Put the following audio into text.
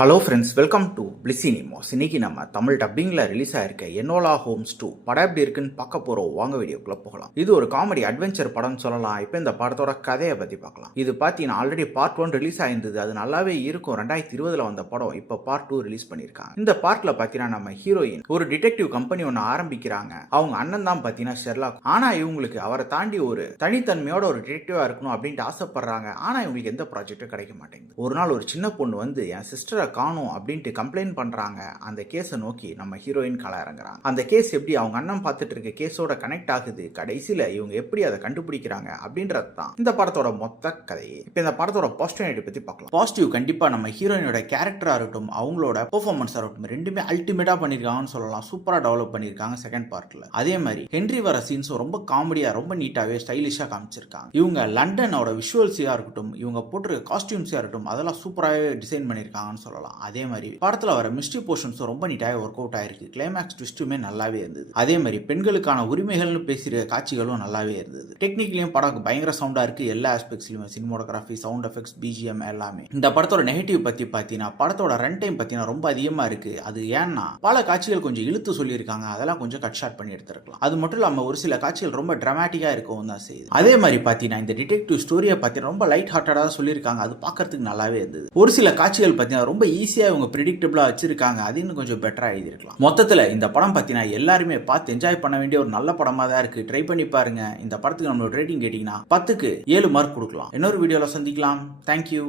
Hello friends, welcome to பிளிசினிமோஸ். இன்னைக்கு நம்ம தமிழ் டப்பிங்கில் ரிலீஸ் ஆயிருக்க என்னோலா ஹோம்ஸ் 2 படம் எப்படி இருக்குன்னு பார்க்க போகிறோம். வாங்க வீடியோக்குள்ளே போகலாம். இது ஒரு காமெடி அட்வென்ச்சர் படம்னு சொல்லலாம். இப்போ இந்த படத்தோட கதையை பற்றி பார்க்கலாம். இது பார்த்தீங்கன்னா ஆல்ரெடி பார்ட் 1 ரிலீஸ் ஆயிருந்தது. அது நல்லாவே இருக்கும். 2020 வந்த படம். இப்போ பார்ட் 2 ரிலீஸ் பண்ணியிருக்காங்க. இந்த பார்ட்டில் பார்த்தீங்கன்னா நம்ம ஹீரோயின் ஒரு டிடெக்டிவ் கம்பெனி ஒன்று ஆரம்பிக்கிறாங்க. அவங்க அண்ணன் தான் பார்த்தீங்கன்னா ஷெர்லாக். ஆனால் இவங்களுக்கு அவரை தாண்டி ஒரு தனித்தன்மையோட ஒரு டிடெக்டிவாக இருக்கணும் அப்படின்ட்டு ஆசைப்படுறாங்க. ஆனால் இவங்களுக்கு எந்த ப்ராஜெக்டும் கிடைக்க மாட்டேங்குது. ஒரு நாள் ஒரு சின்ன பொண்ணு வந்து என் சிஸ்டரை காணும் அப்படின்ட்டு கம்ப்ளைண்ட் பண்றாங்க. அந்த கேஸை நோக்கி நம்ம ஹீரோயின் கள இறங்குறாங்க. அந்த கேஸ் எப்படி அவங்க அண்ணன் பார்த்துட்டு இருக்க கேஸோட கனெக்ட் ஆகுது, கடைசியில இவங்க எப்படி அதை கண்டுபிடிக்கிறாங்க அப்படின்றது தான் இந்த படத்தோட மொத்த கதையே. இப்போ இந்த படத்தோட பாசிட்டிவிட்டி பத்தி பார்க்கலாம். பாசிட்டிவ் கண்டிப்பா நம்ம ஹீரோயினோட கேரக்டரா இருக்கட்டும், அவங்களோட பெர்ஃபார்மன்ஸ் இருக்கட்டும், ரெண்டுமே அல்டிமேட்டா பண்ணிருக்காங்கன்னு சொல்லலாம். சூப்பரா டெவலப் பண்ணிருக்காங்க செகண்ட் பார்ட்ல. அதே மாதிரி ஹென்றி வர சீன்ஸும் ரொம்ப காமெடியா, ரொம்ப நீட்டாவே ஸ்டைலிஷா காமிச்சிருக்காங்க. இவங்க லண்டனோட விஷுவல்ஸா இருக்கட்டும், இவங்க போட்டிருக்க காஸ்டியூம்ஸா இருக்கட்டும், அதெல்லாம் சூப்பராகவே டிசைன் பண்ணிருக்காங்கன்னு சொல்லலாம். அதே மாதிரி படத்துல வர மிஸ்ட்ரி போர்ஷன்ஸும் ரொம்ப நீட்டாக ஒர்க் அவுட் ஆயிருக்கு. கிளைமேக்ஸ் ட்விஸ்ட்டுமே நல்லாவே இருந்தது. அதே மாதிரி பெண்களுக்கான உரிமைகள்னு பேசுகிற காட்சிகளும் நல்லாவே இருந்தது. டெக்னிக்கலையும் படம் பயங்கர சவுண்டா இருக்கு. எல்லா ஆஸ்பெக்ட்ஸ்லயும் சினிமோகிராஃபி, சவுண்ட் எஃபெக்ட்ஸ், பிஜிஎம் எல்லாமே. இந்த படத்தோட நெகட்டிவ் பத்தி பார்த்தீங்கன்னா படத்தோட ரன் டைம் பார்த்தீங்கன்னா ரொம்ப அதிகமா இருக்கு. அது ஏன்னா பல காட்சிகள் கொஞ்சம் இழுத்து சொல்லியிருக்காங்க. அதெல்லாம் கொஞ்சம் கட் ஷார்ட் பண்ணி எடுத்துருக்கலாம். அது மட்டும் இல்லாம ஒரு சில காட்சிகள் ரொம்ப டிராமாட்டிக்கா இருக்கும் தான் செய்யுது. அதே மாதிரி பார்த்தீங்கன்னா இந்த டிடெக்டிவ் ஸ்டோரியை பார்த்தீங்கன்னா ரொம்ப லைட் ஹார்ட்டடா சொல்லியிருக்காங்க. அது பார்க்கறதுக்கு நல்லாவே இருந்தது. ஒரு சில காட்சிகள் பார்த்தீங்கன்னா ரொம்ப ஈஸியா இவங்க ப்ரெடிக்டபிளா வச்சிருக்காங்க. அது இன்னும் கொஞ்சம் பெட்டரா எழுதிருக்கலாம். மொத்தத்துல இந்த படம் பத்தினா எல்லாருமே பார்த்து என்ஜாய் பண்ண வேண்டிய ஒரு நல்ல படமா தான் இருக்கு. ட்ரை பண்ணி பாருங்க. இந்த படத்துக்கு நம்மளோட ரேட்டிங் கேட்டீங்கன்னா 10க்கு 7 மார்க் கொடுக்கலாம். இன்னொரு வீடியோல சந்திக்கலாம். தேங்க்யூ.